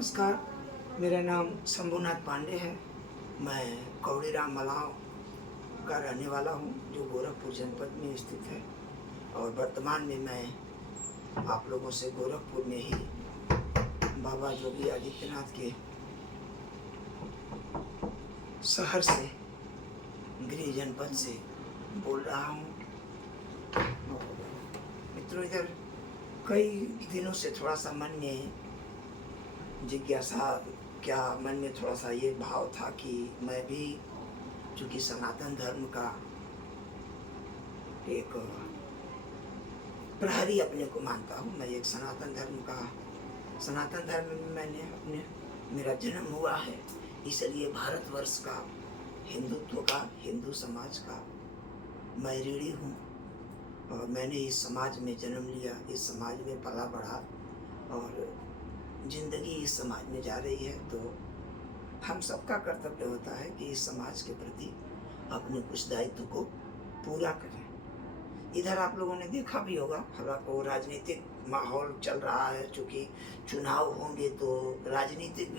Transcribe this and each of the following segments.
नमस्कार, मेरा नाम शंभुनाथ पांडे है। मैं कौड़ीराम मलाव का रहने वाला हूँ, जो गोरखपुर जनपद में स्थित है। और वर्तमान में मैं आप लोगों से गोरखपुर में ही बाबा योगी आदित्यनाथ के शहर से, गृह जनपद से बोल रहा हूँ। मित्रों, इधर कई दिनों से थोड़ा सा मन में जिज्ञासा, क्या मन में थोड़ा सा ये भाव था कि मैं भी, चूँकि सनातन धर्म का एक प्रहरी अपने को मानता हूँ, मैं एक सनातन धर्म में मेरा जन्म हुआ है, इसलिए भारतवर्ष का, हिंदुत्व का, हिंदू समाज का मैं ऋणी हूँ। और मैंने इस समाज में जन्म लिया, इस समाज में पला बढ़ा और जिंदगी इस समाज में जा रही है। तो हम सबका कर्तव्य होता है कि इस समाज के प्रति अपने कुछ दायित्व को पूरा करें। इधर आप लोगों ने देखा भी होगा, हालांकि राजनीतिक माहौल चल रहा है, चूँकि चुनाव होंगे तो राजनीतिक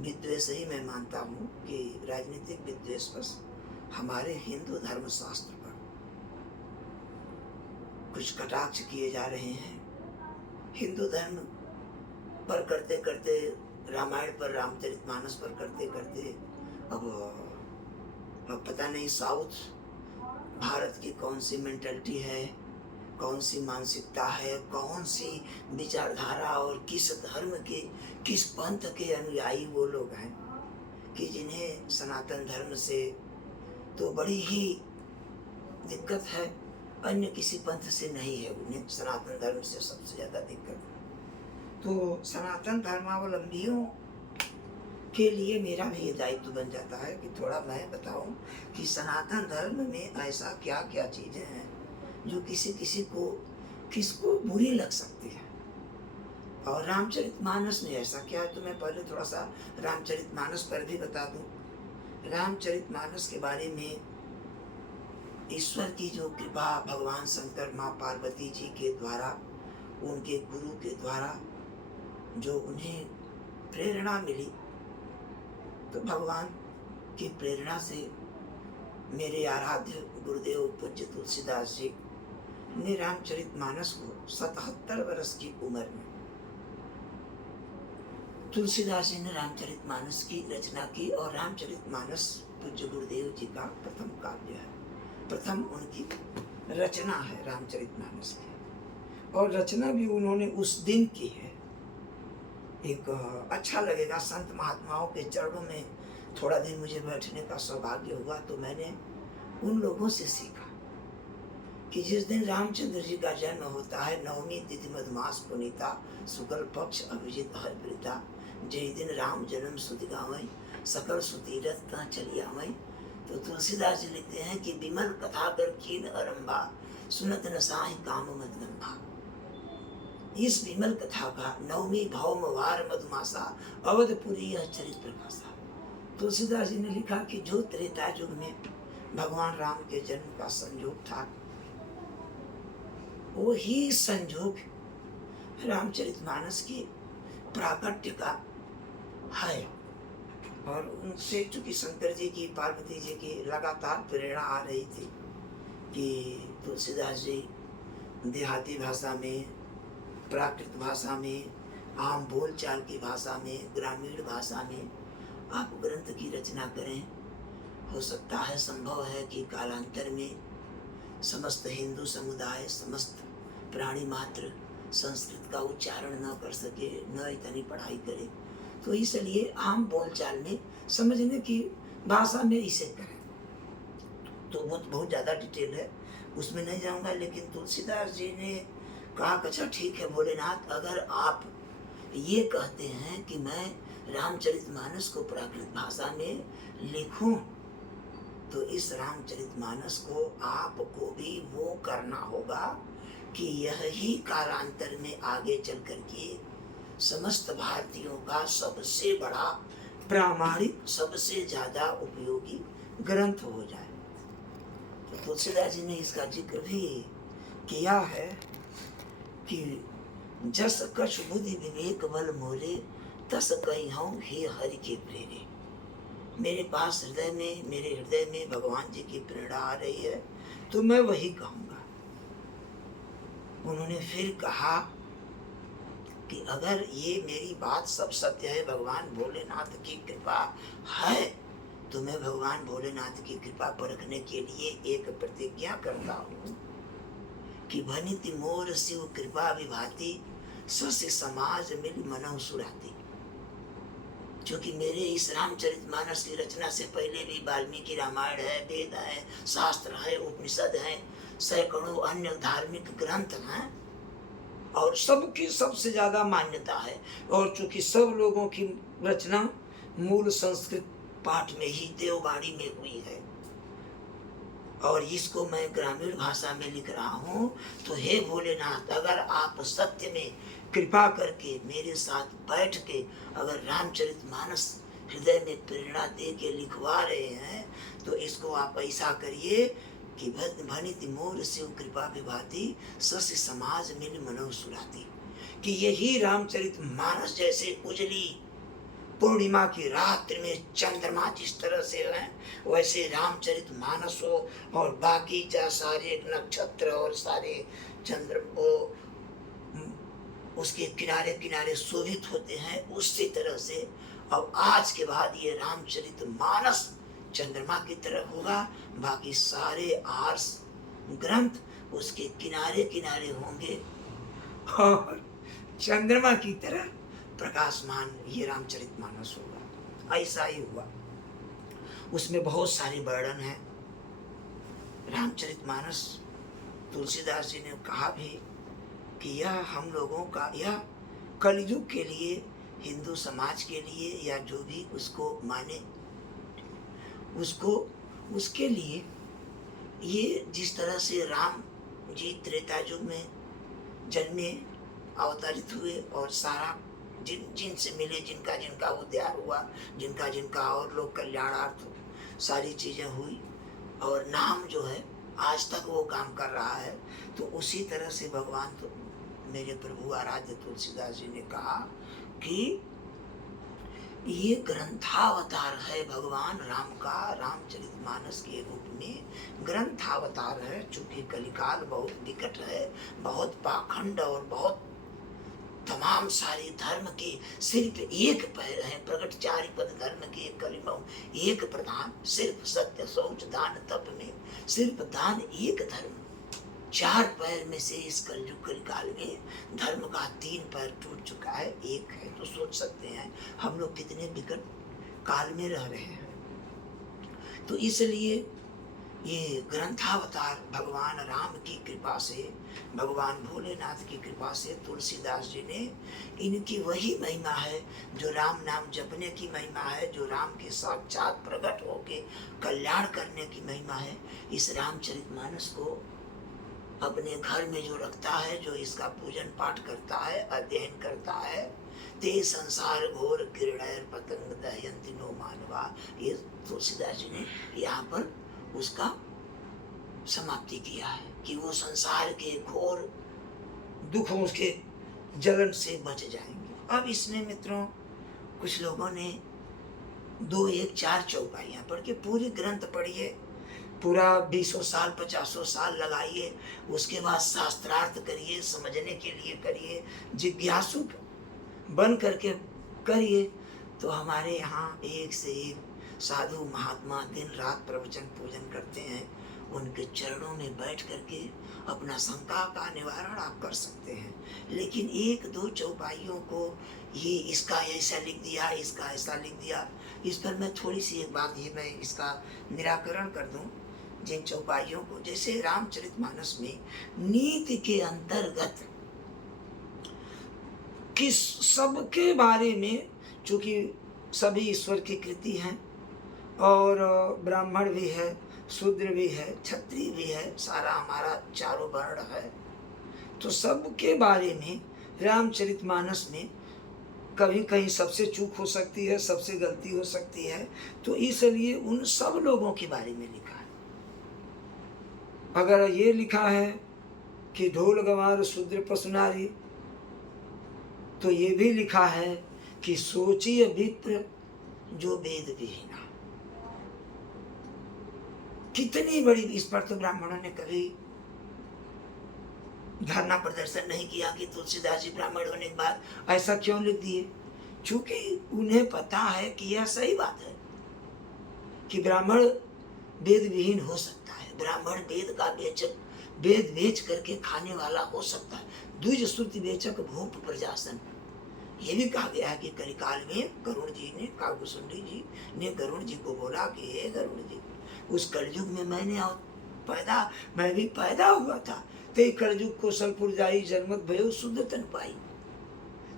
विद्वेष ही मैं मानता हूँ कि राजनीतिक विद्वेष बस हमारे हिंदू धर्म शास्त्र पर कुछ कटाक्ष किए जा रहे हैं। हिंदू धर्म पर करते करते, रामायण पर, रामचरितमानस पर करते करते अब पता नहीं साउथ भारत की कौन सी मेंटलिटी है, कौन सी मानसिकता है, कौन सी विचारधारा और किस धर्म के, किस पंथ के अनुयायी वो लोग हैं कि जिन्हें सनातन धर्म से तो बड़ी ही दिक्कत है, अन्य किसी पंथ से नहीं है, उन्हें सनातन धर्म से सबसे ज़्यादा दिक्कत है। तो सनातन धर्मावलंबियों के लिए मेरा भी ये दायित्व बन जाता है कि थोड़ा मैं बताऊं कि सनातन धर्म में ऐसा क्या क्या चीज़ें हैं जो किसको बुरी लग सकती है। और रामचरितमानस में ऐसा क्या है, तो मैं पहले थोड़ा सा रामचरितमानस पर भी बता दूं। रामचरितमानस के बारे में ईश्वर की जो कृपा, भगवान शंकर, माँ पार्वती जी के द्वारा, उनके गुरु के द्वारा जो उन्हें प्रेरणा मिली, तो भगवान की प्रेरणा से मेरे आराध्य गुरुदेव पूज्य तुलसीदास जी ने रामचरितमानस को 77 वर्ष की उम्र में तुलसीदास जी ने रामचरितमानस की रचना की। और रामचरितमानस पूज्य गुरुदेव जी का प्रथम काव्य है, प्रथम उनकी रचना है रामचरितमानस की। और रचना भी उन्होंने उस दिन की है। एक अच्छा लगेगा, संत महात्माओं के चरणों में थोड़ा दिन मुझे बैठने का सौभाग्य हुआ, तो मैंने उन लोगों से सीखा कि जिस दिन रामचंद्र जी का जन्म होता है, नवमी तिथि मधुमास पुनीता, शुक्ल पक्ष अभिजित हरप्रीता, जय दिन राम जन्म सुति गावै, सकल सुतीरथ ता चली आवै। तो तुलसीदास जी लिखते हैं कि विमल कथा कर कीन आरंभा, सुनत न साहि काम मदगंभा। इस विमल कथा का नवमी भौम वार मधुमासा, अवधपुरी यह चरित प्रकाशा। तुलसीदास जी ने लिखा कि जो त्रेता युग में भगवान राम के जन्म का संयोग था, वो ही संयोग रामचरितमानस की प्राकट्य का है। और उनसे चूंकि शंकर जी की, पार्वती जी की लगातार प्रेरणा आ रही थी कि तुलसीदास जी देहाती भाषा में, प्राकृत भाषा में, आम बोलचाल की भाषा में, ग्रामीण भाषा में आप ग्रंथ की रचना करें। हो सकता है, संभव है कि कालांतर में समस्त हिंदू समुदाय, समस्त प्राणी मात्र संस्कृत का उच्चारण न कर सके, न इतनी पढ़ाई करे, तो इसलिए आम बोलचाल में समझने की भाषा में इसे करें। तो वो बहुत ज़्यादा डिटेल है, उसमें नहीं जाऊंगा। लेकिन तुलसीदास जी ने कहा, अच्छा ठीक है भोलेनाथ, अगर आप ये कहते हैं कि मैं रामचरितमानस को प्राकृत भाषा में लिखूं, तो इस रामचरितमानस को आपको भी वो करना होगा कि यह ही कालांतर में आगे चल करके समस्त भारतीयों का सबसे बड़ा, प्रामाणिक, सबसे ज्यादा उपयोगी ग्रंथ हो जाए। तो तुलसीदास जी ने इसका जिक्र भी किया है कि जस कछ बुद्धि विवेक बल मोले, तस कही हूँ हे हरि के प्रेरे। मेरे पास मेरे हृदय में भगवान जी की प्रेरणा आ रही है तो मैं वही कहूँगा। उन्होंने फिर कहा कि अगर ये मेरी बात सब सत्य है, भगवान भोलेनाथ की कृपा है, तो मैं भगवान भोलेनाथ की कृपा परखने के लिए एक प्रतिज्ञा करता हूँ कि भनिति मोर शिव कृपा विभाति सस्य समाज मिल मनौ सुराती। क्योंकि मेरे इस रामचरितमानस की रचना से पहले भी वाल्मीकि रामायण है, वेद है, शास्त्र है, उपनिषद है, सैकड़ों अन्य धार्मिक ग्रंथ हैं और सबकी सबसे ज्यादा मान्यता है। और चूंकि सब लोगों की रचना मूल संस्कृत पाठ में ही देववाणी में हुई है और इसको मैं ग्रामीण भाषा में लिख रहा हूँ, तो हे भोलेनाथ, अगर आप सत्य में कृपा करके मेरे साथ बैठ के अगर रामचरितमानस हृदय में प्रेरणा दे के लिखवा रहे हैं तो इसको आप ऐसा करिए कि भनिति मोर शिव कृपा विभाति सस्य समाज मिल मनौ सुराती। कि यही रामचरितमानस जैसे उजली पूर्णिमा की रात्रि में चंद्रमा जिस तरह से है वैसे रामचरितमानस हो और बाकी जा सारे नक्षत्र और सारे चंद्र वो उसके किनारे किनारे शोभित होते हैं, उसी तरह से अब आज के बाद ये रामचरितमानस चंद्रमा की तरह होगा। बाकी सारे आर्स ग्रंथ उसके किनारे किनारे होंगे और चंद्रमा की तरह प्रकाशमान ये रामचरितमानस होगा। ऐसा ही हुआ। उसमें बहुत सारे वर्णन है। रामचरितमानस तुलसीदास जी ने कहा भी कि यह हम लोगों का, यह कलयुग के लिए, हिंदू समाज के लिए या जो भी उसको माने उसको, उसके लिए ये जिस तरह से राम जी त्रेता युग में जन्मे, अवतरित हुए और सारा जिनसे मिले, जिनका जिनका उद्धार हुआ, जिनका जिनका और लोग कल्याणार्थ सारी चीजें हुई और नाम जो है आज तक वो काम कर रहा है। तो उसी तरह से भगवान तो मेरे प्रभु आराध्य तुलसीदास जी ने कहा कि ये ग्रंथावतार है भगवान राम का, रामचरितमानस के रूप में ग्रंथावतार है। चूंकि कलिकाल बहुत विकट है, बहुत पाखंड और बहुत तमाम सारे धर्म के सिर्फ एक पैर है, प्रकट चारि पद धर्म के कलिमौ एक प्रधान, सिर्फ सत्य शौच दान तप में सिर्फ दान एक धर्म। चार पैर में से इस कलयुग कलिकाल में धर्म का तीन पैर टूट चुका है, एक है। तो सोच सकते हैं हम लोग कितने विकट काल में रह रहे हैं। तो इसलिए ये ग्रंथावतार भगवान राम की कृपा से, भगवान भोलेनाथ की कृपा से तुलसीदास जी ने, इनकी वही महिमा है जो राम नाम जपने की महिमा है, जो राम के साक्षात प्रकट होके कल्याण करने की महिमा है। इस रामचरितमानस को अपने घर में जो रखता है, जो इसका पूजन पाठ करता है, अध्ययन करता है, ते संसार घोर किरणैर पतंग दहयंति नो मानवा। ये तुलसीदास जी ने यहाँ पर उसका समाप्ति किया है कि वो संसार के घोर दुखों के जलन से बच जाएंगे। अब इसमें मित्रों कुछ लोगों ने 2 1 4 चौपाइयाँ पढ़ के पूरी ग्रंथ पढ़िए, पूरा 20 साल 50 साल लगाइए, उसके बाद शास्त्रार्थ करिए, समझने के लिए करिए, जिज्ञासु बन करके करिए। तो हमारे यहाँ एक से एक साधु महात्मा दिन रात प्रवचन पूजन करते हैं, उनके चरणों में बैठ करके अपना शंका का निवारण आप कर सकते हैं। लेकिन 1 2 चौपाइयों को ये इसका ऐसा लिख दिया, इसका ऐसा लिख दिया, इस पर मैं थोड़ी सी एक बात ये मैं इसका निराकरण कर दूं। जिन चौपाइयों को, जैसे रामचरितमानस में नीति के अंतर्गत किस सबके बारे में, चूंकि सभी ईश्वर की कृति हैं और ब्राह्मण भी है, शूद्र भी है, क्षत्रिय भी है, सारा हमारा चारों वर्ण है, तो सबके बारे में रामचरितमानस में कभी कहीं सबसे चूक हो सकती है, सबसे गलती हो सकती है। तो इसलिए उन सब लोगों के बारे में लिखा है। अगर ये लिखा है कि ढोल गंवार शूद्र पशु नारी, तो ये भी लिखा है कि सोचिए विप्र जो वेद विहीना। कितनी बड़ी, इस पर तो ब्राह्मणों ने कभी धरना प्रदर्शन नहीं किया कि तुलसीदास जी ब्राह्मण होने के बाद ऐसा क्यों लिख दिए। क्योंकि उन्हें पता है कि यह सही बात है कि ब्राह्मण वेद विहीन हो सकता है, ब्राह्मण वेद का बेचक, वेद बेच करके खाने वाला हो सकता है। द्विज श्रुति बेचक भूप प्रजासन, ये भी कहा गया है कि कलिकाल में गरुड़ जी ने, कागभूषुंडी जी ने गरुड़ जी को बोला कि हे गरुड़ जी, उस कलयुग में मैं भी पैदा हुआ था, ते कलयुग कौशलपुर जाई जनमत भयो शुद्ध तन पाई।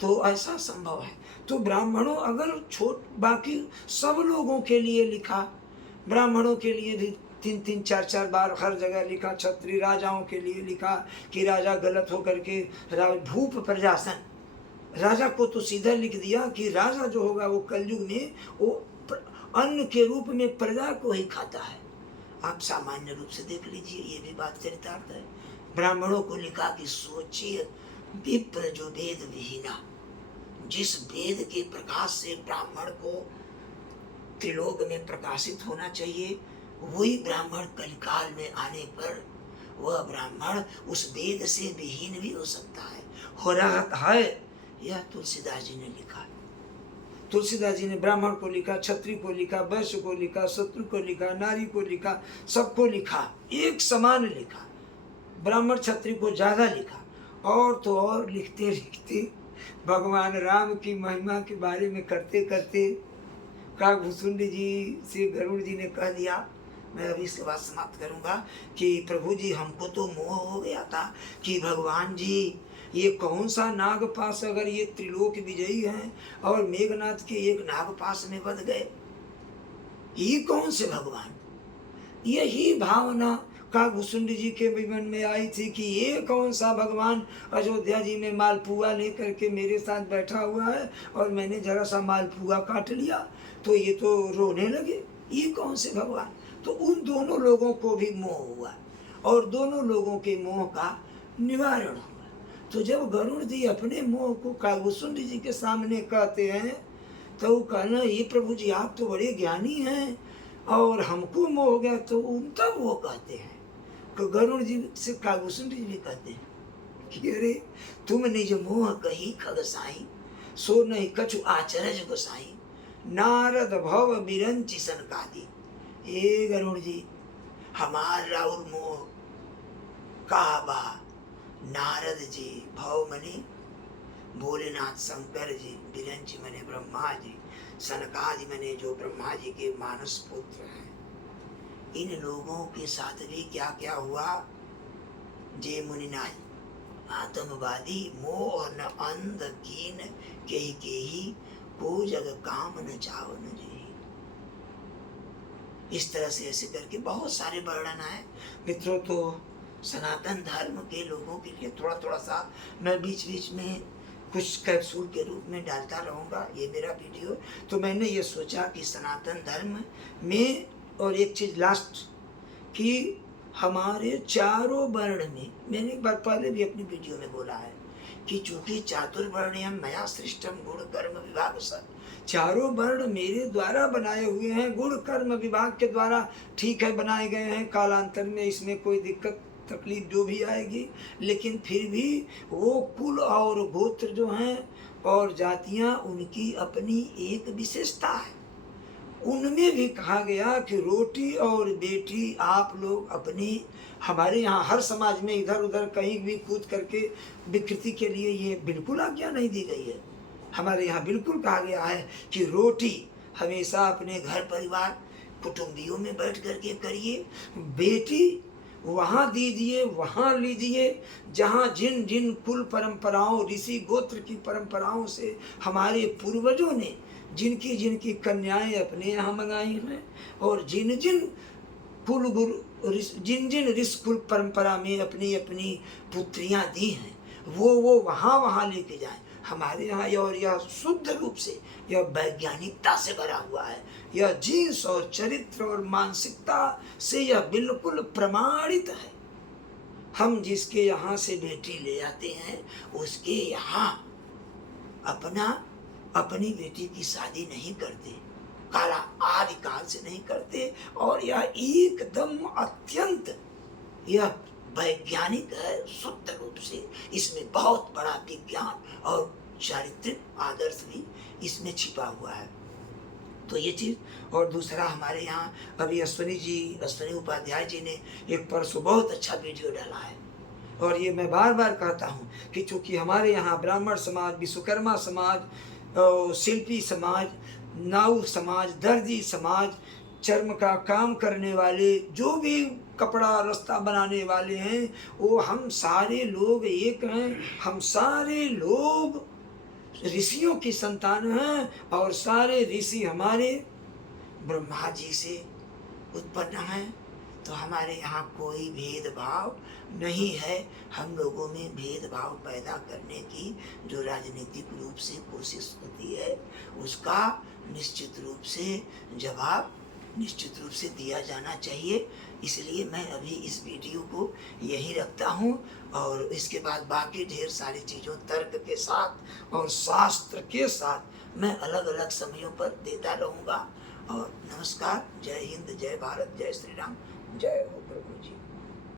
तो ऐसा संभव है। तो ब्राह्मणों अगर बाकी सब लोगों के लिए लिखा, ब्राह्मणों के लिए भी 3-3, 4-4 बार हर जगह लिखा, क्षत्रिय राजाओं के लिए लिखा कि राजा गलत होकर के भूप प्रजासन, राजा को तो सीधा लिख दिया कि राजा जो होगा वो कलयुग में वो अन्न के रूप में प्रजा को ही खाता है। आप सामान्य रूप से देख लीजिए, ये भी बात चरितार्थ है। ब्राह्मणों को लिखा कि सोचिए विप्र जो वेद विहीना, जिस वेद के प्रकाश से ब्राह्मण को त्रिलोक में प्रकाशित होना चाहिए, वही ब्राह्मण कलिकाल में आने पर वह ब्राह्मण उस वेद से विहीन भी हो सकता है, हो रहा है। यह तुलसीदास जी ने लिखा। तुलसीदास जी ने ब्राह्मण को लिखा, क्षत्रिय को लिखा, वैश्य को लिखा, शत्रु को लिखा, नारी को लिखा, सबको लिखा, एक समान लिखा। ब्राह्मण क्षत्रिय को ज्यादा लिखा, और तो और लिखते लिखते भगवान राम की महिमा के बारे में करते करते काकभूषुंडी जी से गरुड़ जी ने कह दिया, मैं अभी इसके बाद समाप्त करूंगा, कि प्रभु जी हमको तो मोह हो गया था कि भगवान जी ये कौन सा नागपाश, अगर ये त्रिलोक विजयी हैं और मेघनाथ के एक नागपाश में बंध गए, ये कौन से भगवान। यही भावना काकभूषुंडी जी के मन में आई थी कि ये कौन सा भगवान अयोध्या जी में मालपुआ लेकर के मेरे साथ बैठा हुआ है और मैंने जरा सा मालपुआ काट लिया तो ये तो रोने लगे, ये कौन से भगवान। तो उन दोनों लोगों को भी मोह हुआ और दोनों लोगों के मोह का निवारण हुआ। तो जब गरुड़ जी अपने मोह को काकभूषुंडी जी के सामने कहते हैं तो वो कहना, ये प्रभु जी आप तो बड़े ज्ञानी हैं और हमको मोह हो गया। तो उन तब वो कहते हैं तो गरुड़ जी से काकभूषुंडी जी भी कहते हैं कि अरे तुम निज मोह कही खगसाई, सो नहीं कछु आचरज गोसाई, नारद भव बिरंची सनकादी। हे गरुड़ जी, हमार राउर मोह काबा, नारद जी, भव मने भोलेनाथ शंकर जी, बिरंची मने ब्रह्मा जी, सनकादि मने जो ब्रह्मा जी के मानस पुत्र हैं। इन लोगों के साथ भी क्या क्या हुआ। जे मुनिनाय आत्मवादी मोह न अंध कीन केही को जग काम न चाव न जेहि। इस तरह से ऐसे करके बहुत सारे वर्णन है मित्रों। तो सनातन धर्म के लोगों के लिए थोड़ा थोड़ा सा मैं बीच बीच में कुछ कैप्सूल के रूप में डालता रहूँगा ये मेरा वीडियो। तो मैंने ये सोचा कि सनातन धर्म में, और एक चीज़ लास्ट, कि हमारे चारों वर्ण में, मैंने एक बार पहले भी अपनी वीडियो में बोला है कि चूंकि चातुर्वर्ण्यम मया सृष्टम गुण कर्म विभाग स, चारों वर्ण मेरे द्वारा बनाए हुए हैं, गुण कर्म विभाग के द्वारा ठीक है बनाए गए हैं। कालांतर में इसमें कोई दिक्कत तकलीफ जो भी आएगी, लेकिन फिर भी वो कुल और गोत्र जो हैं और जातियां, उनकी अपनी एक विशेषता है। उनमें भी कहा गया कि रोटी और बेटी आप लोग अपनी, हमारे यहाँ हर समाज में इधर उधर कहीं भी कूद करके विकृति के लिए ये बिल्कुल आज्ञा नहीं दी गई है। हमारे यहाँ बिल्कुल कहा गया है कि रोटी हमेशा अपने घर परिवार कुटुंबियों में बैठ करके करिए, बेटी वहाँ दीजिए, वहाँ लीजिए जहाँ जिन जिन कुल परंपराओं, ऋषि गोत्र की परंपराओं से हमारे पूर्वजों ने जिनकी जिनकी कन्याएं अपने यहाँ मंगाई हैं, और जिन जिन कुल गुरु, जिन जिन ऋषि कुल परंपरा में अपनी अपनी पुत्रियाँ दी हैं, वो वहाँ लेके जाएं। हमारे यहाँ और यह शुद्ध रूप से, यह वैज्ञानिकता से भरा हुआ है, यह जीन्स और चरित्र और मानसिकता से यह बिल्कुल प्रमाणित है। हम जिसके यहाँ से बेटी ले आते हैं उसके यहाँ अपना अपनी बेटी की शादी नहीं करते, काला आदिकाल से नहीं करते। और यह एकदम अत्यंत यह वैज्ञानिक है शुद्ध रूप से। इसमें बहुत बड़ा विज्ञान और चारित्रिक आदर्श भी इसमें छिपा हुआ है। तो ये चीज़। और दूसरा हमारे यहाँ अभी अश्विनी उपाध्याय जी ने एक परसों बहुत अच्छा वीडियो डाला है। और ये मैं बार बार कहता हूँ कि चूँकि हमारे यहाँ ब्राह्मण समाज, विश्वकर्मा समाज, शिल्पी समाज, नाऊ समाज, दर्जी समाज, चर्म का काम करने वाले, जो भी कपड़ा रास्ता बनाने वाले हैं, वो हम सारे लोग एक हैं। हम सारे लोग ऋषियों की संतान हैं और सारे ऋषि हमारे ब्रह्मा जी से उत्पन्न हैं। तो हमारे यहाँ कोई भेदभाव नहीं है। हम लोगों में भेदभाव पैदा करने की जो राजनीतिक रूप से कोशिश होती है, उसका निश्चित रूप से जवाब निश्चित रूप से दिया जाना चाहिए। इसलिए मैं अभी इस वीडियो को यही रखता हूँ और इसके बाद बाकी ढेर सारी चीज़ों तर्क के साथ और शास्त्र के साथ मैं अलग अलग समयों पर देता रहूँगा। और नमस्कार, जय हिंद, जय भारत, जय श्री राम, जय हो प्रभु जी।